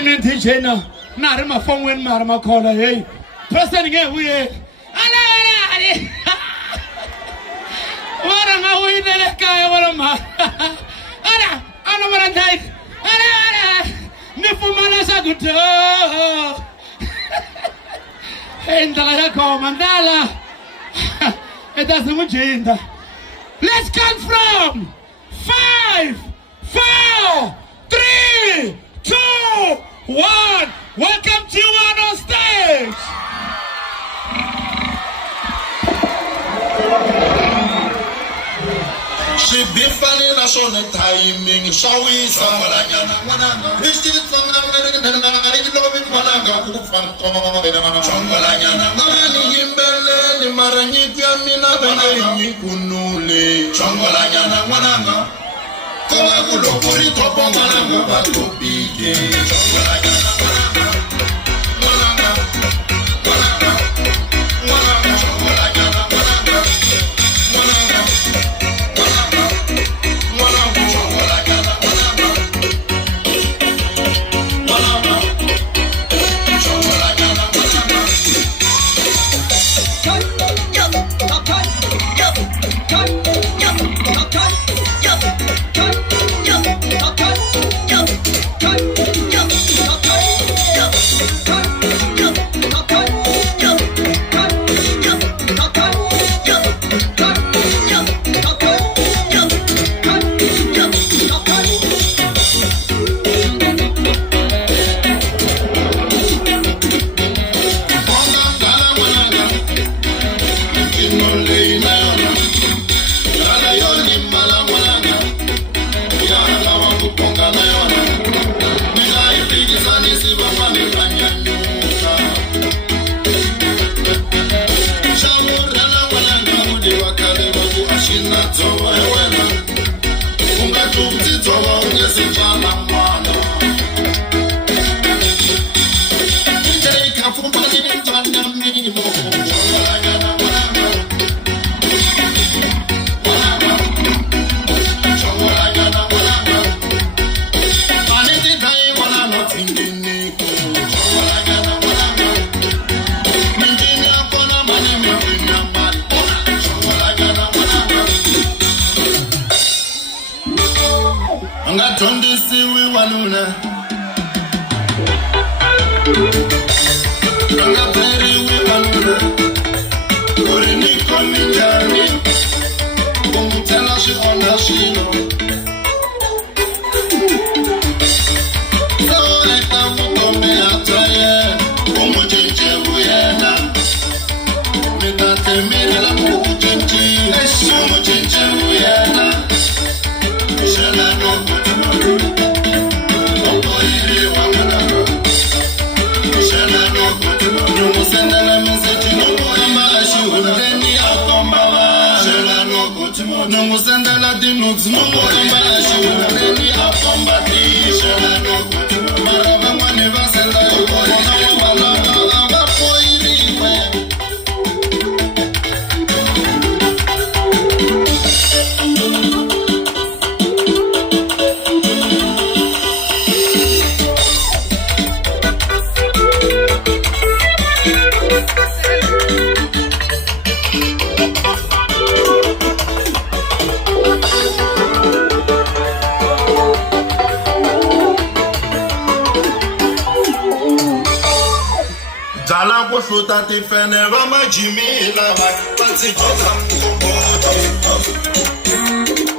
Ringing Tijena, not in my phone when my caller, hey. Person again, we what am I with the guy? What am I? I know what I'm like. Nifumana good. And I come Mandala. It doesn't change. Let's count from 5, 4, 3, 2, 1. Welcome to one on stage. She be funny, I saw the timing. So we saw Chongolanyana,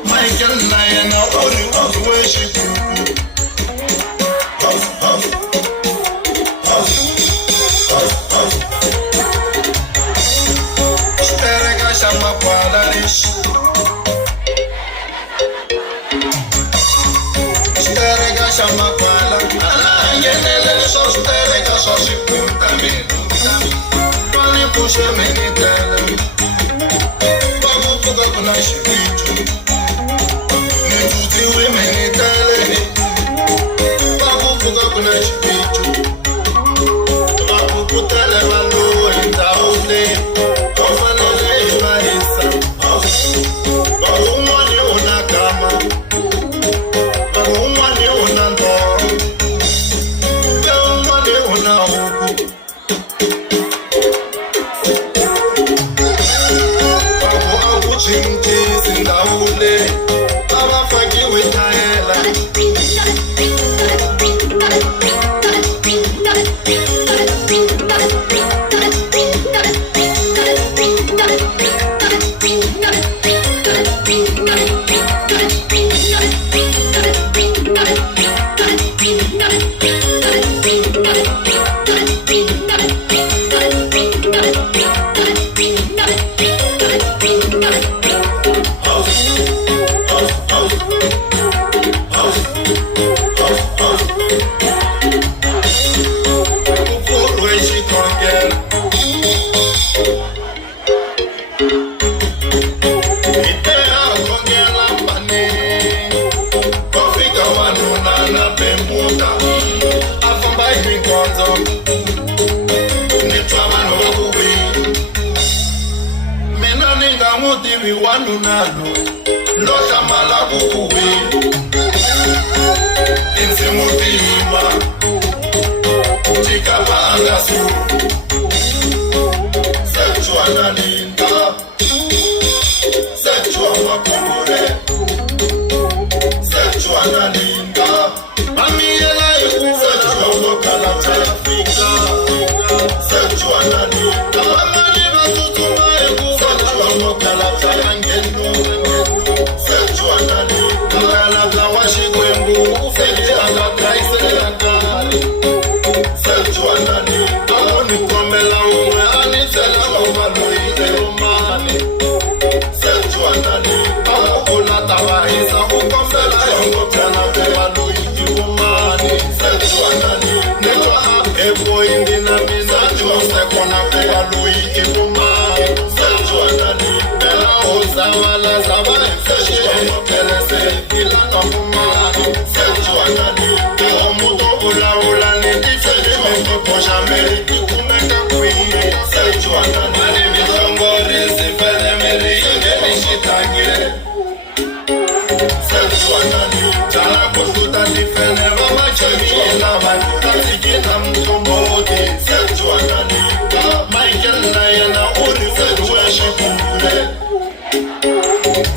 Michael Lion, all worship. baby wanunano loja mala kukuwe insimutima chikama angasu sechua naninda sechua makure sechua naninda amiela iku sechua lokala trafika sechua naninda amani batutuma iku sechua lokala trangendo sechua naninda kala kawashi kwembu sechua kaisela sechua naninda oni komela uwe anitela umaloide umani sechua naninda ukula tawaisa ukomela yongotana umaloide umani sechua naninda ebo indina misacho sekona umaloide umani sechua naninda ozawala zaba sechua kelese ilaka umani sechua naninda omuto ula nendifele posha meriti kumeka kuiye sechua naninda mitongori sifele meriti nishitagire sechua naninda chala kusuta difene mama chemi elava tasikina mtombote sechua naninda Michael Nayana uri sechua shikule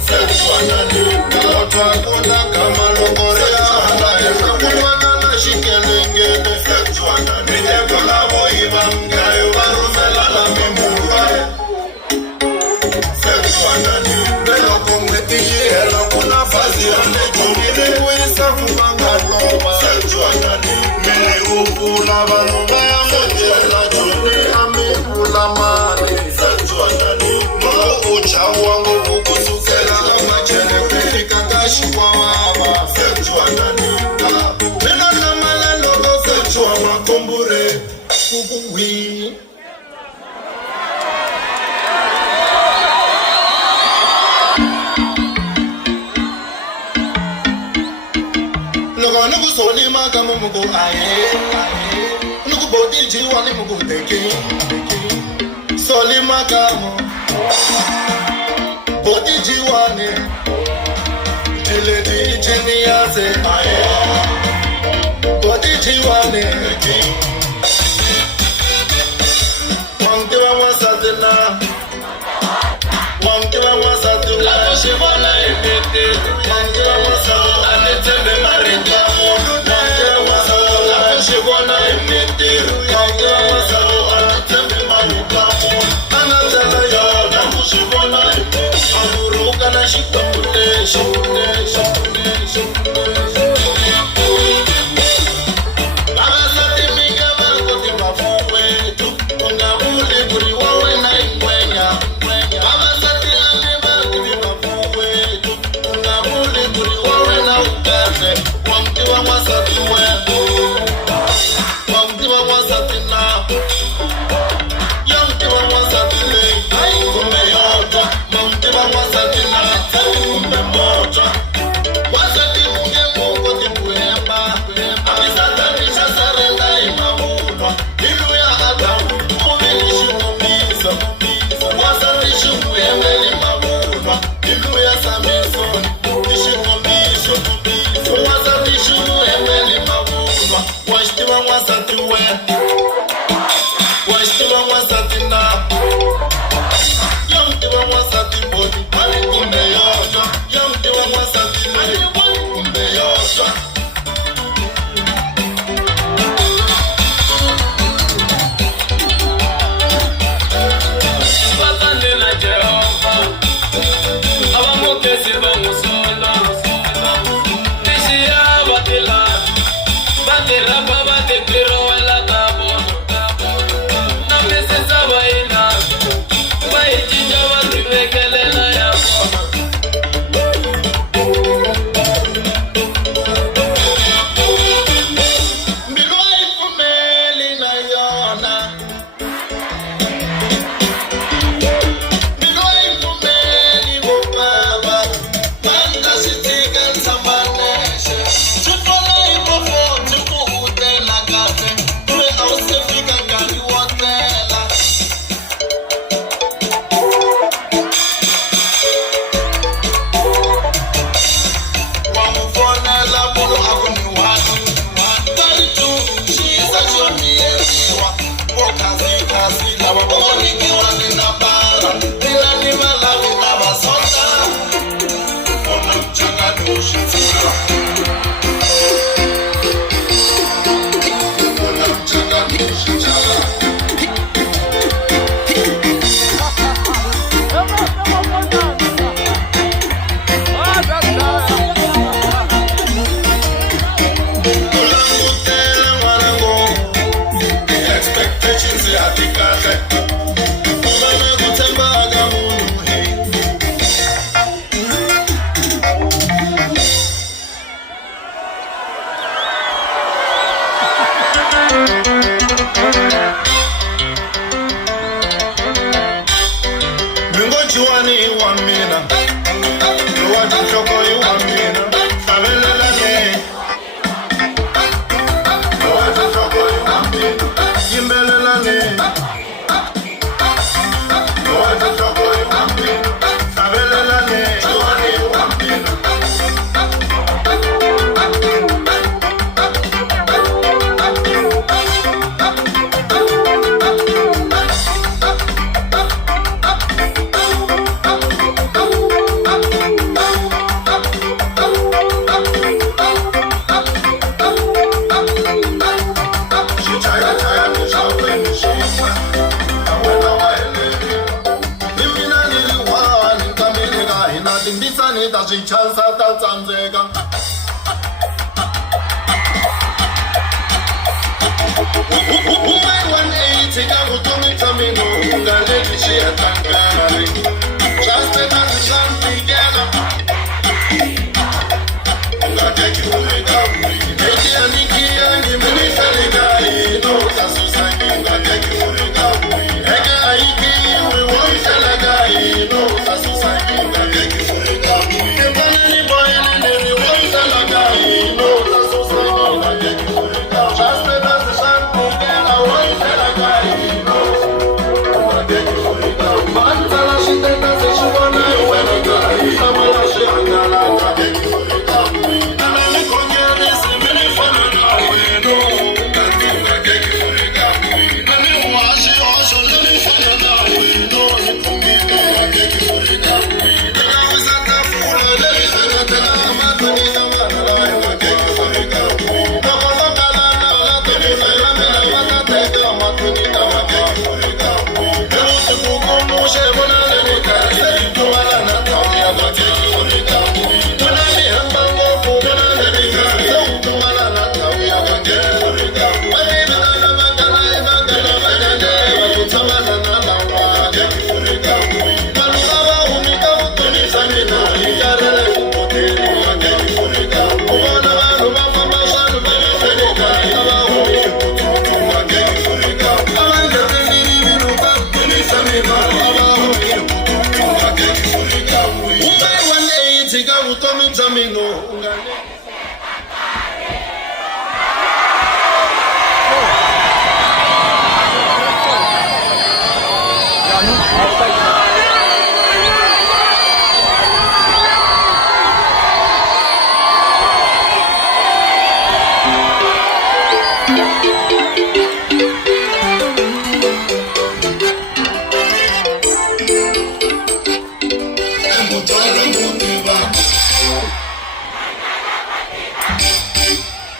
sechua naninda otwakunda kama lokorea ekakulwana na shikelengene sechua naninda minekolabo ibangayo barumela la mimurwae sechua naninda lokomwetiyela kuna fazi anejumile kuisa kumangaloba sechua naninda mele ukula banu bayamotela juni amikula mane sechua naninda uchawa ngokukusukela amachele kwelika kashi kwa mama sechua naninda mina namala logo sechua makombure kukuwi logo nugu soli magamu mugu aye nugu bodi jiwani mugu teki soli magamu bodi jiwani jiledi jiniyaze aye bodi jiwani wangiwa wasadina wangiwa wasadina shivana emete wangiwa wasadina anetende marinda wangiwa wasadina shivana emete wangiwa wasadina anetende marinda anatela ya namushivana emete amuruka na shikamule shimule shimule shimule Café. Joshua, Okazi, Kazi, Lava, Oniki, Walinabara, Dilani, Malawi, Lava, Sonda, Onam Chagadu, Shitira. Onam Chagadu, Shitira.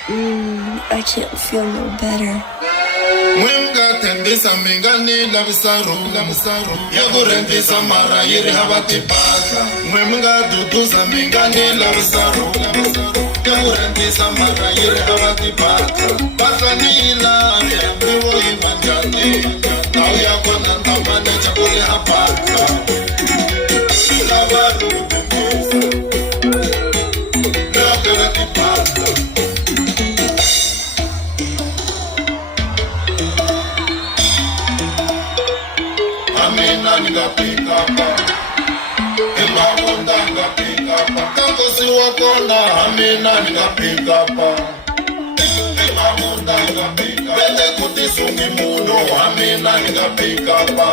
I can't feel no better. Mwemga tendisa mingani lavisaru Yagurendisa mara yiri habati baka Mwemga duduza mingani lavisaru Yagurendisa mara yiri habati baka Basani la mbiwo imanjani Nau ya kwana ndamane chakuli hapaka Lavaru dendisa Yagurendisa baka Amina ningapika pa Emawunda ningapika pa Kankosi wakona Amina ningapika pa Emawunda ningapika Bende kutisungi muno Amina ningapika pa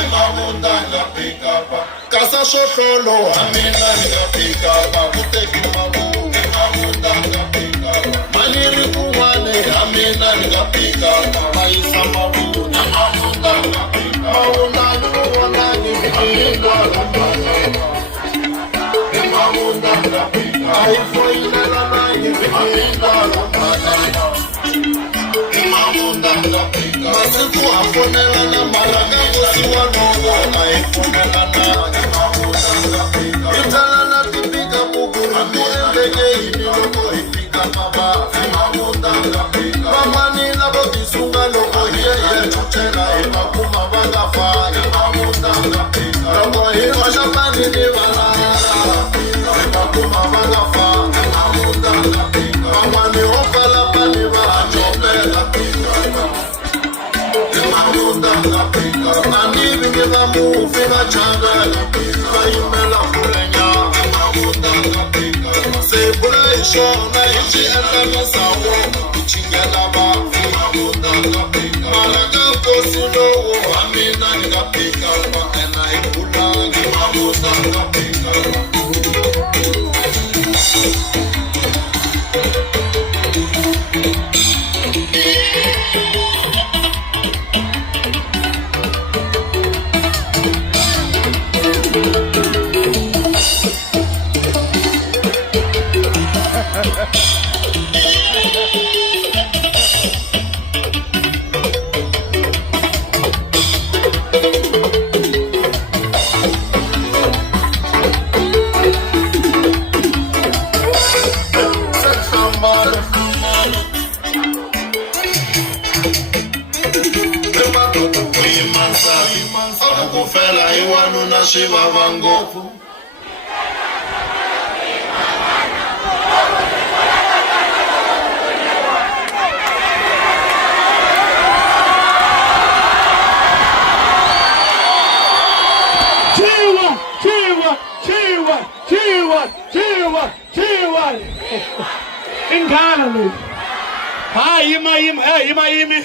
Emawunda ningapika pa Kasa shosholo Amina ningapika pa Kuteki mamu Emawunda ningapika pa Maniri kuwane Amina ningapika ngapika maisha mabuda maunda ngapika maunda nuona ngipika maunda ngapika aifoina lana ngipika maunda ngapika masiku afonela na malaga kusiwa nogo aifonela na maunda ngapika italana tipika muguru ndege iniloko ifika mama maunda ngapika mama nina bokisunga loko yeye chutela imakuma bagafa maunda ngapika loko hiwa shambani ni balala imakuma bagafa maunda ngapika mama ni ofala pani bachopela maunda ngapika nani bingela mufi bachanga bayimela kulenya maunda ngapika celebration na ichi enda masawo ichingela ba maunda ngapika malaga kosino amina ngapika ma ena ikula maunda ngapika Akufela iwanu na shiva vangofu Ingane. Hayi ima.